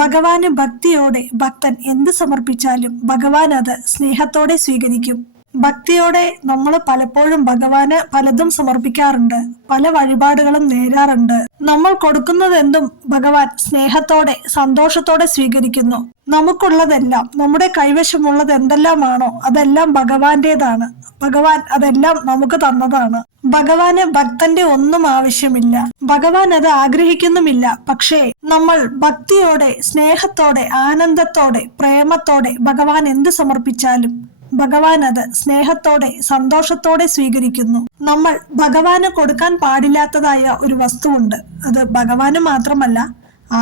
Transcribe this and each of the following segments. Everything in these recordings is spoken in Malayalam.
ഭഗവാന് ഭക്തിയോടെ ഭക്തൻ എന്ത് സമർപ്പിച്ചാലും ഭഗവാൻ അത് സ്നേഹത്തോടെ സ്വീകരിക്കും. ഭക്തിയോടെ നമ്മൾ പലപ്പോഴും ഭഗവാന് പലതും സമർപ്പിക്കാറുണ്ട്, പല വഴിപാടുകളും നേരാറുണ്ട്. നമ്മൾ കൊടുക്കുന്നത് എന്തും ഭഗവാൻ സ്നേഹത്തോടെ സന്തോഷത്തോടെ സ്വീകരിക്കുന്നു. നമുക്കുള്ളതെല്ലാം, നമ്മുടെ കൈവശമുള്ളത് എന്തെല്ലാമാണോ അതെല്ലാം ഭഗവാന്റേതാണ്. ഭഗവാൻ അതെല്ലാം നമുക്ക് തന്നതാണ്. ഭഗവാന് ഭക്തന്റെ ഒന്നും ആവശ്യമില്ല, ഭഗവാൻ അത് ആഗ്രഹിക്കുന്നുമില്ല. പക്ഷേ നമ്മൾ ഭക്തിയോടെ, സ്നേഹത്തോടെ, ആനന്ദത്തോടെ, പ്രേമത്തോടെ ഭഗവാൻ എന്ത് സമർപ്പിച്ചാലും ഭഗവാൻ അത് സ്നേഹത്തോടെ സന്തോഷത്തോടെ സ്വീകരിക്കുന്നു. നമ്മൾ ഭഗവാന് കൊടുക്കാൻ പാടില്ലാത്തതായ ഒരു വസ്തുവുണ്ട്. അത് ഭഗവാന് മാത്രമല്ല,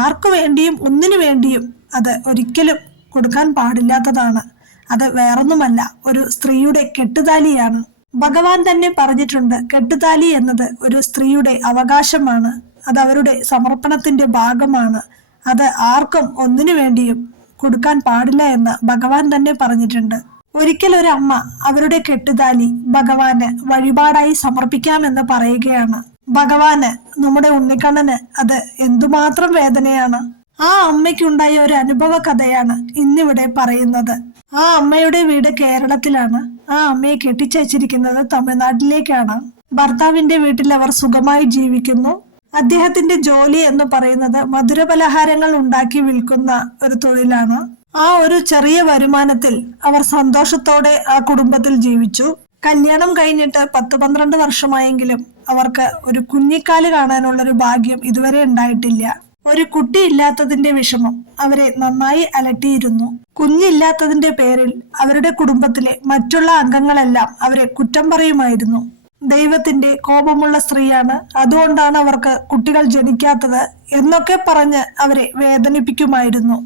ആർക്കു വേണ്ടിയും ഒന്നിനു വേണ്ടിയും അത് ഒരിക്കലും കൊടുക്കാൻ പാടില്ലാത്തതാണ്. അത് വേറൊന്നുമല്ല, ഒരു സ്ത്രീയുടെ കെട്ടുതാലിയാണ്. ഭഗവാൻ തന്നെ പറഞ്ഞിട്ടുണ്ട്, കെട്ടുതാലി എന്നത് ഒരു സ്ത്രീയുടെ അവകാശമാണ്, അത് അവരുടെ സമർപ്പണത്തിന്റെ ഭാഗമാണ്. അത് ആർക്കും ഒന്നിനു വേണ്ടിയും കൊടുക്കാൻ പാടില്ല എന്ന് ഭഗവാൻ തന്നെ പറഞ്ഞിട്ടുണ്ട്. ഒരിക്കൽ ഒരു അമ്മ അവരുടെ കെട്ടുതാലി ഭഗവാന് വഴിപാടായി സമർപ്പിക്കാമെന്ന് പറയുകയാണ്. ഭഗവാന്, നമ്മുടെ ഉണ്ണിക്കണ്ണന് അത് എന്തുമാത്രം വേദനയാണ്. ആ അമ്മയ്ക്കുണ്ടായ ഒരു അനുഭവ കഥയാണ് ഇന്നിവിടെ പറയുന്നത്. ആ അമ്മയുടെ വീട് കേരളത്തിലാണ്. ആ അമ്മയെ കെട്ടിച്ചയച്ചിരിക്കുന്നത് തമിഴ്നാട്ടിലേക്കാണ്. ഭർത്താവിന്റെ വീട്ടിൽ അവർ സുഖമായി ജീവിക്കുന്നു. അദ്ദേഹത്തിന്റെ ജോലി എന്ന് പറയുന്നത് മധുരപലഹാരങ്ങൾ ഉണ്ടാക്കി വിൽക്കുന്ന ഒരു തൊഴിലാണ്. ആ ഒരു ചെറിയ വരുമാനത്തിൽ അവർ സന്തോഷത്തോടെ ആ കുടുംബത്തിൽ ജീവിച്ചു. കല്യാണം കഴിഞ്ഞിട്ട് 10-12 വർഷമായെങ്കിലും അവർക്ക് ഒരു കുഞ്ഞിക്കാല് കാണാനുള്ള ഒരു ഭാഗ്യം ഇതുവരെ ഉണ്ടായിട്ടില്ല. ഒരു കുട്ടി ഇല്ലാത്തതിന്റെ വിഷമം അവരെ നന്നായി അലട്ടിയിരുന്നു. കുഞ്ഞില്ലാത്തതിന്റെ പേരിൽ അവരുടെ കുടുംബത്തിലെ മറ്റുള്ള അംഗങ്ങളെല്ലാം അവരെ കുറ്റം പറയുമായിരുന്നു. ദൈവത്തിന്റെ കോപമുള്ള സ്ത്രീയാണ്, അതുകൊണ്ടാണ് അവർക്ക് കുട്ടികൾ ജനിക്കാത്തത് എന്നൊക്കെ പറഞ്ഞ് അവരെ വേദനിപ്പിക്കുമായിരുന്നു.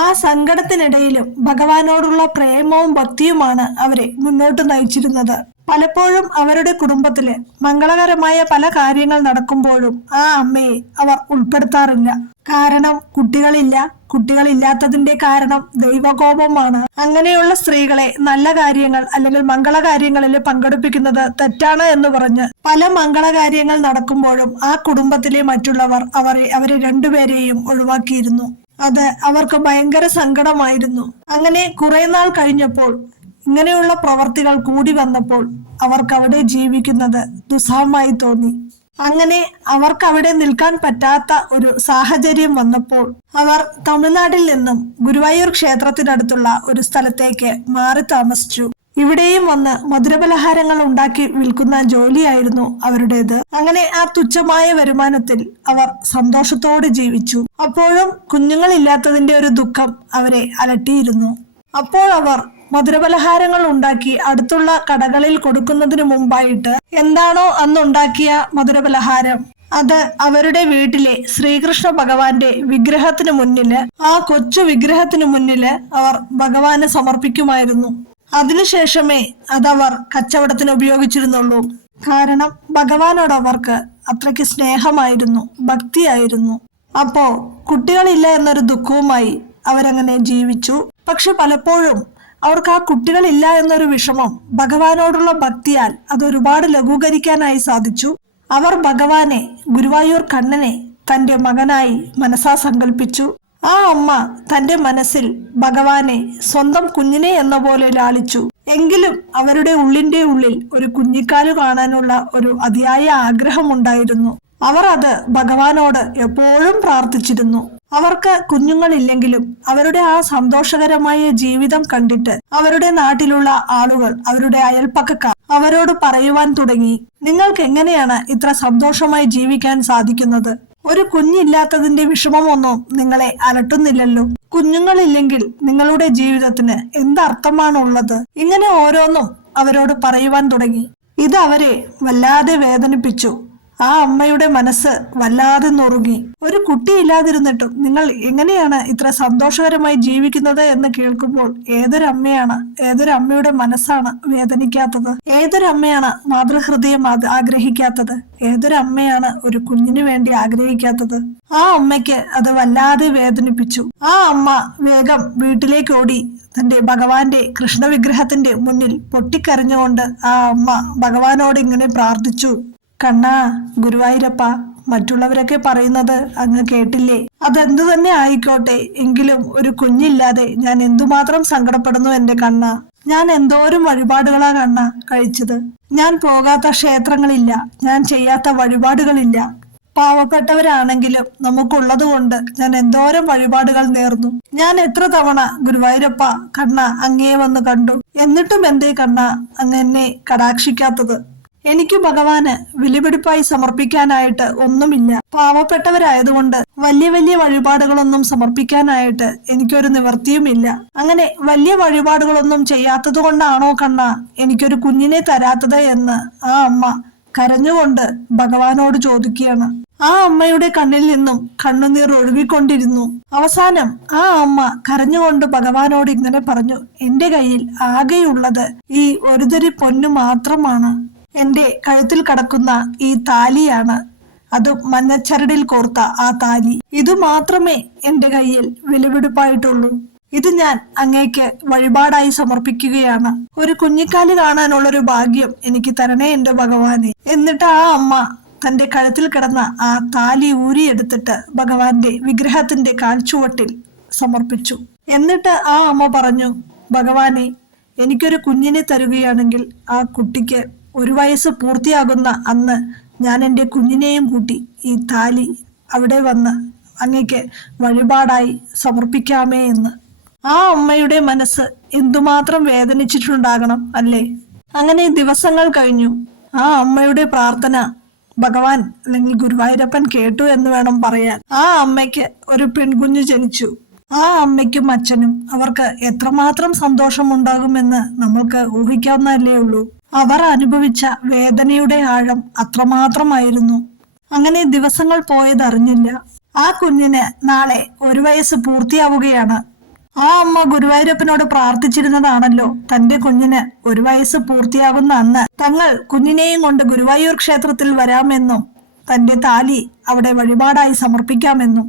ആ സങ്കടത്തിനിടയിലും ഭഗവാനോടുള്ള പ്രേമവും ഭക്തിയുമാണ് അവരെ മുന്നോട്ട് നയിച്ചിരുന്നത്. പലപ്പോഴും അവരുടെ കുടുംബത്തില് മംഗളകരമായ പല കാര്യങ്ങൾ നടക്കുമ്പോഴും ആ അമ്മയെ അവർ ഉൾപ്പെടുത്താറില്ല. കാരണം കുട്ടികളില്ല. കുട്ടികളില്ലാത്തതിന്റെ കാരണം ദൈവകോപമാണ്. അങ്ങനെയുള്ള സ്ത്രീകളെ നല്ല കാര്യങ്ങൾ അല്ലെങ്കിൽ മംഗളകാര്യങ്ങളിൽ പങ്കെടുപ്പിക്കുന്നത് തെറ്റാണ് എന്ന് പറഞ്ഞ് പല മംഗളകാര്യങ്ങൾ നടക്കുമ്പോഴും ആ കുടുംബത്തിലെ മറ്റുള്ളവർ അവരെ രണ്ടുപേരെയും ഒഴിവാക്കിയിരുന്നു. അത് അവർക്ക് ഭയങ്കര സങ്കടമായിരുന്നു. അങ്ങനെ കുറെ നാൾ കഴിഞ്ഞപ്പോൾ, ഇങ്ങനെയുള്ള പ്രവർത്തികൾ കൂടി വന്നപ്പോൾ അവർക്ക് അവിടെ ജീവിക്കുന്നത് ദുസ്സഹമായി തോന്നി. അങ്ങനെ അവർക്ക് അവിടെ നിൽക്കാൻ പറ്റാത്ത ഒരു സാഹചര്യം വന്നപ്പോൾ അവർ തമിഴ്നാട്ടിൽ നിന്നും ഗുരുവായൂർ ക്ഷേത്രത്തിനടുത്തുള്ള ഒരു സ്ഥലത്തേക്ക് മാറി താമസിച്ചു. ഇവിടെയും വന്ന് മധുരപലഹാരങ്ങൾ ഉണ്ടാക്കി വിൽക്കുന്ന ജോലിയായിരുന്നു അവരുടേത്. അങ്ങനെ ആ തുച്ഛമായ വരുമാനത്തിൽ അവർ സന്തോഷത്തോടെ ജീവിച്ചു. അപ്പോഴും കുഞ്ഞുങ്ങളില്ലാത്തതിന്റെ ഒരു ദുഃഖം അവരെ അലട്ടിയിരുന്നു. അപ്പോൾ അവർ മധുരപലഹാരങ്ങൾ ഉണ്ടാക്കി അടുത്തുള്ള കടകളിൽ കൊടുക്കുന്നതിന് മുമ്പായിട്ട് എന്താണോ അന്നുണ്ടാക്കിയ മധുരപലഹാരം അത് അവരുടെ വീട്ടിലെ ശ്രീകൃഷ്ണ ഭഗവാന്റെ വിഗ്രഹത്തിന് മുന്നില്, ആ കൊച്ചു വിഗ്രഹത്തിന് മുന്നില് അവർ ഭഗവാന് സമർപ്പിക്കുമായിരുന്നു. അതിനുശേഷമേ അതവർ കച്ചവടത്തിന് ഉപയോഗിച്ചിരുന്നുള്ളൂ. കാരണം ഭഗവാനോട് അവർക്ക് അത്രയ്ക്ക് സ്നേഹമായിരുന്നു, ഭക്തിയായിരുന്നു. അപ്പോ കുട്ടികളില്ല എന്നൊരു ദുഃഖവുമായി അവരങ്ങനെ ജീവിച്ചു. പക്ഷെ പലപ്പോഴും അവർക്ക് ആ കുട്ടികളില്ല എന്നൊരു വിഷമം ഭഗവാനോടുള്ള ഭക്തിയാൽ അതൊരുപാട് ലഘൂകരിക്കാനായി സാധിച്ചു. അവർ ഭഗവാനെ, ഗുരുവായൂർ കണ്ണനെ തന്റെ മകനായി മനസാ സങ്കല്പിച്ചു. ആ അമ്മ തന്റെ മനസ്സിൽ ഭഗവാനെ സ്വന്തം കുഞ്ഞിനെ എന്ന പോലെ ലാളിച്ചു. എങ്കിലും അവരുടെ ഉള്ളിന്റെ ഉള്ളിൽ ഒരു കുഞ്ഞിക്കാല് കാണാനുള്ള ഒരു അതിയായ ആഗ്രഹമുണ്ടായിരുന്നു. അവർ അത് ഭഗവാനോട് എപ്പോഴും പ്രാർത്ഥിച്ചിരുന്നു. അവർക്ക് കുഞ്ഞുങ്ങളില്ലെങ്കിലും അവരുടെ ആ സന്തോഷകരമായ ജീവിതം കണ്ടിട്ട് അവരുടെ നാട്ടിലുള്ള ആളുകൾ, അവരുടെ അയൽപ്പക്കക്കാർ അവരോട് പറയുവാൻ തുടങ്ങി, നിങ്ങൾക്ക് എങ്ങനെയാണ് ഇത്ര സന്തോഷമായി ജീവിക്കാൻ സാധിക്കുന്നത്? ഒരു കുഞ്ഞില്ലാത്തതിന്റെ വിഷമമൊന്നും നിങ്ങളെ അലട്ടുന്നില്ലല്ലോ. കുഞ്ഞുങ്ങളില്ലെങ്കിൽ നിങ്ങളുടെ ജീവിതത്തിന് എന്തർത്ഥമാണുള്ളത്? ഇങ്ങനെ ഓരോന്നും അവരോട് പറയുവാൻ തുടങ്ങി. ഇത് അവരെ വല്ലാതെ വേദനിപ്പിച്ചു. ആ അമ്മയുടെ മനസ്സ് വല്ലാതെ നുറുങ്ങി. ഒരു കുട്ടിയില്ലാതിരുന്നിട്ടും നിങ്ങൾ എങ്ങനെയാണ് ഇത്ര സന്തോഷകരമായി ജീവിക്കുന്നത് എന്ന് കേൾക്കുമ്പോൾ ഏതൊരമ്മയുടെ മനസ്സാണ് വേദനിക്കാത്തത്? ഏതൊരമ്മയാണ് മാതൃഹൃദയം ആഗ്രഹിക്കാത്തത്? ഏതൊരമ്മയാണ് ഒരു കുഞ്ഞിനു വേണ്ടി ആഗ്രഹിക്കാത്തത്? ആ അമ്മയ്ക്ക് അത് വല്ലാതെ വേദനിപ്പിച്ചു. ആ അമ്മ വേഗം വീട്ടിലേക്ക് ഓടി തന്റെ ഭഗവാന്റെ കൃഷ്ണവിഗ്രഹത്തിന്റെ മുന്നിൽ പൊട്ടിക്കരഞ്ഞുകൊണ്ട് ആ അമ്മ ഭഗവാനോട് ഇങ്ങനെ പ്രാർത്ഥിച്ചു, കണ്ണാ, ഗുരുവായൂരപ്പ, മറ്റുള്ളവരൊക്കെ പറയുന്നത് അങ്ങ് കേട്ടില്ലേ? അതെന്തു തന്നെ ആയിക്കോട്ടെ, എങ്കിലും ഒരു കുഞ്ഞില്ലാതെ ഞാൻ എന്തുമാത്രം സങ്കടപ്പെടുന്നു എന്റെ കണ്ണ. ഞാൻ എന്തോരം വഴിപാടുകളാ കണ്ണ കഴിച്ചത്. ഞാൻ പോകാത്ത ക്ഷേത്രങ്ങളില്ല, ഞാൻ ചെയ്യാത്ത വഴിപാടുകളില്ല. പാവപ്പെട്ടവരാണെങ്കിലും നമുക്കുള്ളത് കൊണ്ട് ഞാൻ എന്തോരം വഴിപാടുകൾ നേർന്നു. ഞാൻ എത്ര തവണ ഗുരുവായൂരപ്പ കണ്ണ അങ്ങേ വന്ന് കണ്ടു. എന്നിട്ടും എന്തേ കണ്ണ അങ്ങ് എന്നെ കടാക്ഷിക്കാത്തത്? എനിക്ക് ഭഗവാന് വിലപിടിപ്പായി സമർപ്പിക്കാനായിട്ട് ഒന്നുമില്ല. പാവപ്പെട്ടവരായതുകൊണ്ട് വലിയ വലിയ വഴിപാടുകളൊന്നും സമർപ്പിക്കാനായിട്ട് എനിക്കൊരു നിവൃത്തിയുമില്ല. അങ്ങനെ വലിയ വഴിപാടുകളൊന്നും ചെയ്യാത്തത് കൊണ്ടാണോ കണ്ണ എനിക്കൊരു കുഞ്ഞിനെ തരാത്തത് എന്ന് ആ അമ്മ കരഞ്ഞുകൊണ്ട് ഭഗവാനോട് ചോദിക്കുകയാണ്. ആ അമ്മയുടെ കണ്ണിൽ നിന്നും കണ്ണുനീർ ഒഴുകിക്കൊണ്ടിരുന്നു. അവസാനം ആ അമ്മ കരഞ്ഞുകൊണ്ട് ഭഗവാനോട് ഇങ്ങനെ പറഞ്ഞു, എന്റെ കയ്യിൽ ആകെയുള്ളത് ഈ ഒരു തരി പൊന്നു മാത്രമാണ്. എന്റെ കഴുത്തിൽ കിടക്കുന്ന ഈ താലിയാണ്, അത് മഞ്ഞച്ചരടിൽ കോർത്ത ആ താലി. ഇത് മാത്രമേ എന്റെ കയ്യിൽ വിലപിടിപ്പായിട്ടുള്ളൂ. ഇത് ഞാൻ അങ്ങേക്ക് വഴിപാടായി സമർപ്പിക്കുകയാണ്. ഒരു കുഞ്ഞിക്കാല് കാണാനുള്ളൊരു ഭാഗ്യം എനിക്ക് തരണേ എന്റെ ഭഗവാനെ. എന്നിട്ട് ആ അമ്മ തന്റെ കഴുത്തിൽ കിടന്ന ആ താലി ഊരിയെടുത്തിട്ട് ഭഗവാന്റെ വിഗ്രഹത്തിന്റെ കാൽച്ചുവട്ടിൽ സമർപ്പിച്ചു. എന്നിട്ട് ആ അമ്മ പറഞ്ഞു, ഭഗവാനെ, എനിക്കൊരു കുഞ്ഞിനെ തരുകയാണെങ്കിൽ ആ കുട്ടിക്ക് 1 വയസ്സ് പൂർത്തിയാകുന്ന അന്ന് ഞാൻ എൻ്റെ കുഞ്ഞിനെയും കൂട്ടി ഈ താലി അവിടെ വന്ന് അങ്ങേക്ക് വഴിപാടായി സമർപ്പിക്കാമേ എന്ന്. ആ അമ്മയുടെ മനസ്സ് എന്തുമാത്രം വേദനിച്ചിട്ടുണ്ടാകണം അല്ലേ? അങ്ങനെ ദിവസങ്ങൾ കഴിഞ്ഞു. ആ അമ്മയുടെ പ്രാർത്ഥന ഭഗവാൻ അല്ലെങ്കിൽ ഗുരുവായൂരപ്പൻ കേട്ടു എന്ന് വേണം പറയാൻ. ആ അമ്മയ്ക്ക് ഒരു പെൺകുഞ്ഞ് ജനിച്ചു. ആ അമ്മയ്ക്കും അച്ഛനും അവർക്ക് എത്രമാത്രം സന്തോഷമുണ്ടാകുമെന്ന് നമുക്ക് ഊഹിക്കാവുന്നതല്ലേ ഉള്ളൂ. അവർ അനുഭവിച്ച വേദനയുടെ ആഴം അത്രമാത്രമായിരുന്നു. അങ്ങനെ ദിവസങ്ങൾ പോയതറിഞ്ഞില്ല. ആ കുഞ്ഞിന് നാളെ 1 വയസ്സ് പൂർത്തിയാവുകയാണ്. ആ അമ്മ ഗുരുവായൂരപ്പനോട് പ്രാർത്ഥിച്ചിരുന്നതാണല്ലോ തന്റെ കുഞ്ഞിന് 1 വയസ്സ് പൂർത്തിയാകുന്ന അന്ന് തങ്ങൾ കുഞ്ഞിനെയും കൊണ്ട് ഗുരുവായൂർ ക്ഷേത്രത്തിൽ വരാമെന്നും തന്റെ താലി അവിടെ വഴിപാടായി സമർപ്പിക്കാമെന്നും.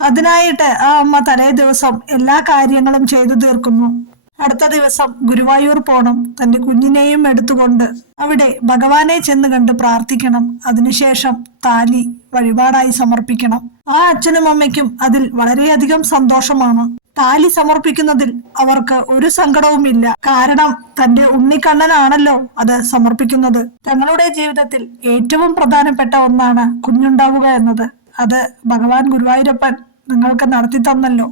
അതിനായിട്ട് ആ അമ്മ തലേ ദിവസം എല്ലാ കാര്യങ്ങളും ചെയ്തു തീർക്കുന്നു. അടുത്ത ദിവസം ഗുരുവായൂർ പോണം. തന്റെ കുഞ്ഞിനെയും എടുത്തുകൊണ്ട് അവിടെ ഭഗവാനെ ചെന്ന് കണ്ട് പ്രാർത്ഥിക്കണം. അതിനുശേഷം താലി വഴിപാടായി സമർപ്പിക്കണം. ആ അച്ഛനും അമ്മയ്ക്കും അതിൽ വളരെയധികം സന്തോഷമാണ്. താലി സമർപ്പിക്കുന്നതിൽ അവർക്ക് ഒരു സങ്കടവുമില്ല. കാരണം തന്റെ ഉണ്ണിക്കണ്ണനാണല്ലോ അത് സമർപ്പിക്കുന്നത്. തങ്ങളുടെ ജീവിതത്തിൽ ഏറ്റവും പ്രധാനപ്പെട്ട ഒന്നാണ് കുഞ്ഞുണ്ടാവുക എന്നത്. അത് ഭഗവാൻ ഗുരുവായൂരപ്പൻ നിങ്ങൾക്ക് നടത്തി തന്നല്ലോ.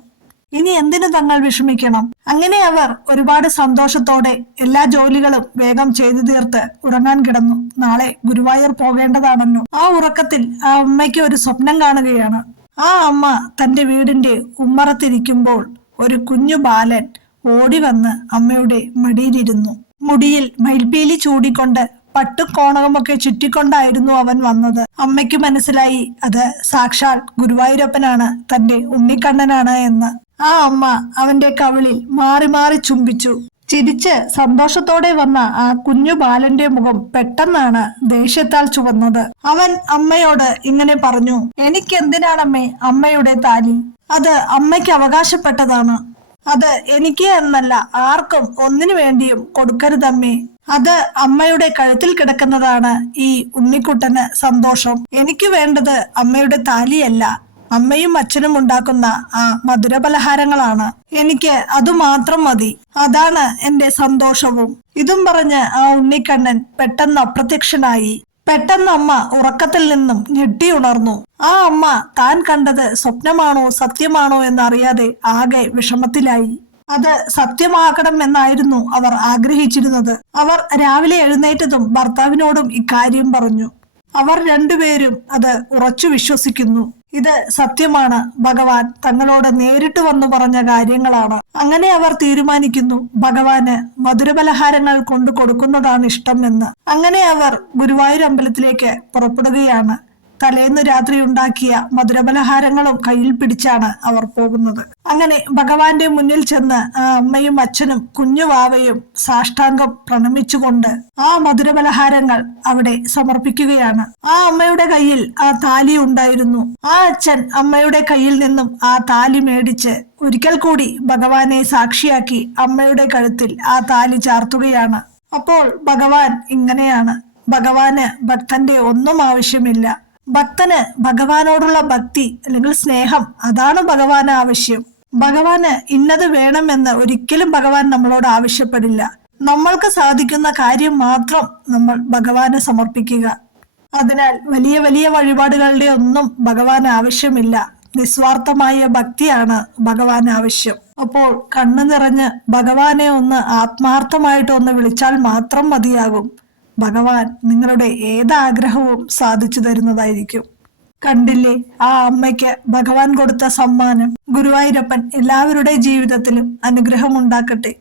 ഇനി എന്തിനു തങ്ങൾ വിഷമിക്കണം? അങ്ങനെ അവർ ഒരുപാട് സന്തോഷത്തോടെ എല്ലാ ജോലികളും വേഗം ചെയ്തു തീർത്ത് ഉറങ്ങാൻ കിടന്നു. നാളെ ഗുരുവായൂർ പോകേണ്ടതാണല്ലോ. ആ ഉറക്കത്തിൽ ആ അമ്മയ്ക്ക് ഒരു സ്വപ്നം കാണുകയാണ്. ആ അമ്മ തന്റെ വീടിന്റെ ഉമ്മറത്തിരിക്കുമ്പോൾ ഒരു കുഞ്ഞു ബാലൻ ഓടി വന്ന് അമ്മയുടെ മടിയിലിരുന്നു. മുടിയിൽ മയിൽപീലി ചൂടിക്കൊണ്ട് പട്ടുകോണകമൊക്കെ ചുറ്റിക്കൊണ്ടായിരുന്നു അവൻ വന്നത്. അമ്മയ്ക്ക് മനസ്സിലായി അത് സാക്ഷാൽ ഗുരുവായൂരപ്പനാണ്, തന്റെ ഉണ്ണിക്കണ്ണനാണ് എന്ന്. ആ അമ്മ അവന്റെ കവിളിൽ മാറി മാറി ചുംബിച്ചു. ചിരിച്ച് സന്തോഷത്തോടെ വന്ന ആ കുഞ്ഞു ബാലന്റെ മുഖം പെട്ടെന്നാണ് ദേഷ്യത്താൽ ചുവന്നത്. അവൻ അമ്മയോട് ഇങ്ങനെ പറഞ്ഞു, എനിക്കെന്തിനാണമ്മേ അമ്മയുടെ താലി? അത് അമ്മയ്ക്ക് അവകാശപ്പെട്ടതാണ്. അത് എനിക്ക് എന്നല്ല ആർക്കും ഒന്നിനു വേണ്ടിയും കൊടുക്കരുതമ്മേ. അത് അമ്മയുടെ കഴുത്തിൽ കിടക്കുന്നതാണ് ഈ ഉണ്ണിക്കുട്ടന് സന്തോഷം. എനിക്ക് വേണ്ടത് അമ്മയുടെ താലിയല്ല, അമ്മയും അച്ഛനും ഉണ്ടാക്കുന്ന ആ മധുരപലഹാരങ്ങളാണ്. എനിക്ക് അതുമാത്രം മതി. അതാണ് എന്റെ സന്തോഷവും. ഇതും പറഞ്ഞ് ആ ഉണ്ണിക്കണ്ണൻ പെട്ടെന്ന് അപ്രത്യക്ഷനായി. പെട്ടെന്ന് അമ്മ ഉറക്കത്തിൽ നിന്നും ഞെട്ടിയുണർന്നു. ആ അമ്മ താൻ കണ്ടത് സ്വപ്നമാണോ സത്യമാണോ എന്നറിയാതെ ആകെ വിഷമത്തിലായി. അത് സത്യമാക്കണം എന്നായിരുന്നു അവർ ആഗ്രഹിച്ചിരുന്നത്. അവർ രാവിലെ എഴുന്നേറ്റതും ഭർത്താവിനോടും ഇക്കാര്യം പറഞ്ഞു. അവർ രണ്ടുപേരും അത് ഉറച്ചു വിശ്വസിക്കുന്നു. ഇത് സത്യമാണ്, ഭഗവാൻ തങ്ങളോട് നേരിട്ട് വന്നു പറഞ്ഞ കാര്യങ്ങളാണ്. അങ്ങനെ അവർ തീരുമാനിക്കുന്നു ഭഗവാന് മധുരപലഹാരങ്ങൾ കൊണ്ടു കൊടുക്കുന്നതാണ് ഇഷ്ടം എന്ന്. അങ്ങനെ അവർ ഗുരുവായൂർ അമ്പലത്തിലേക്ക് പുറപ്പെടുകയാണ്. തലേന്ന് രാത്രി ഉണ്ടാക്കിയ മധുരപലഹാരങ്ങളും കയ്യിൽ പിടിച്ചാണ് അവർ പോകുന്നത്. അങ്ങനെ ഭഗവാന്റെ മുന്നിൽ ചെന്ന് ആ അമ്മയും അച്ഛനും കുഞ്ഞു വാവയും സാഷ്ടാംഗം പ്രണമിച്ചുകൊണ്ട് ആ മധുരപലഹാരങ്ങൾ അവിടെ സമർപ്പിക്കുകയാണ്. ആ അമ്മയുടെ കയ്യിൽ ആ താലി ഉണ്ടായിരുന്നു. ആ അച്ഛൻ അമ്മയുടെ കയ്യിൽ നിന്നും ആ താലി മേടിച്ച് ഒരിക്കൽ കൂടി ഭഗവാനെ സാക്ഷിയാക്കി അമ്മയുടെ കഴുത്തിൽ ആ താലി ചാർത്തുകയാണ്. അപ്പോൾ ഭഗവാൻ ഇങ്ങനെയാണ് ഭഗവാന് ഭക്തന്റെ ഒന്നും ആവശ്യമില്ല. ഭക്തന് ഭഗവാനോടുള്ള ഭക്തി അല്ലെങ്കിൽ സ്നേഹം, അതാണ് ഭഗവാന് ആവശ്യം. ഭഗവാന് ഇന്നത് വേണമെന്ന് ഒരിക്കലും ഭഗവാൻ നമ്മളോട് ആവശ്യപ്പെടില്ല. നമ്മൾക്ക് സാധിക്കുന്ന കാര്യം മാത്രം നമ്മൾ ഭഗവാന് സമർപ്പിക്കുക. അതിനാൽ വലിയ വലിയ വഴിപാടുകളുടെ ഒന്നും ഭഗവാന് ആവശ്യമില്ല. നിസ്വാർത്ഥമായ ഭക്തിയാണ് ഭഗവാന് ആവശ്യം. അപ്പോൾ കണ്ണു നിറഞ്ഞ് ഭഗവാനെ ഒന്ന് ആത്മാർത്ഥമായിട്ട് ഒന്ന് വിളിച്ചാൽ മാത്രം മതിയാകും. ഭഗവാൻ നിങ്ങളുടെ ഏതാഗ്രഹവും സാധിച്ചു തരുന്നതായിരിക്കും. കണ്ടില്ലേ, ആ അമ്മയ്ക്ക് ഭഗവാൻ കൊടുത്ത സമ്മാനം. ഗുരുവായൂരപ്പൻ എല്ലാവരുടെ ജീവിതത്തിലും അനുഗ്രഹം ഉണ്ടാക്കട്ടെ.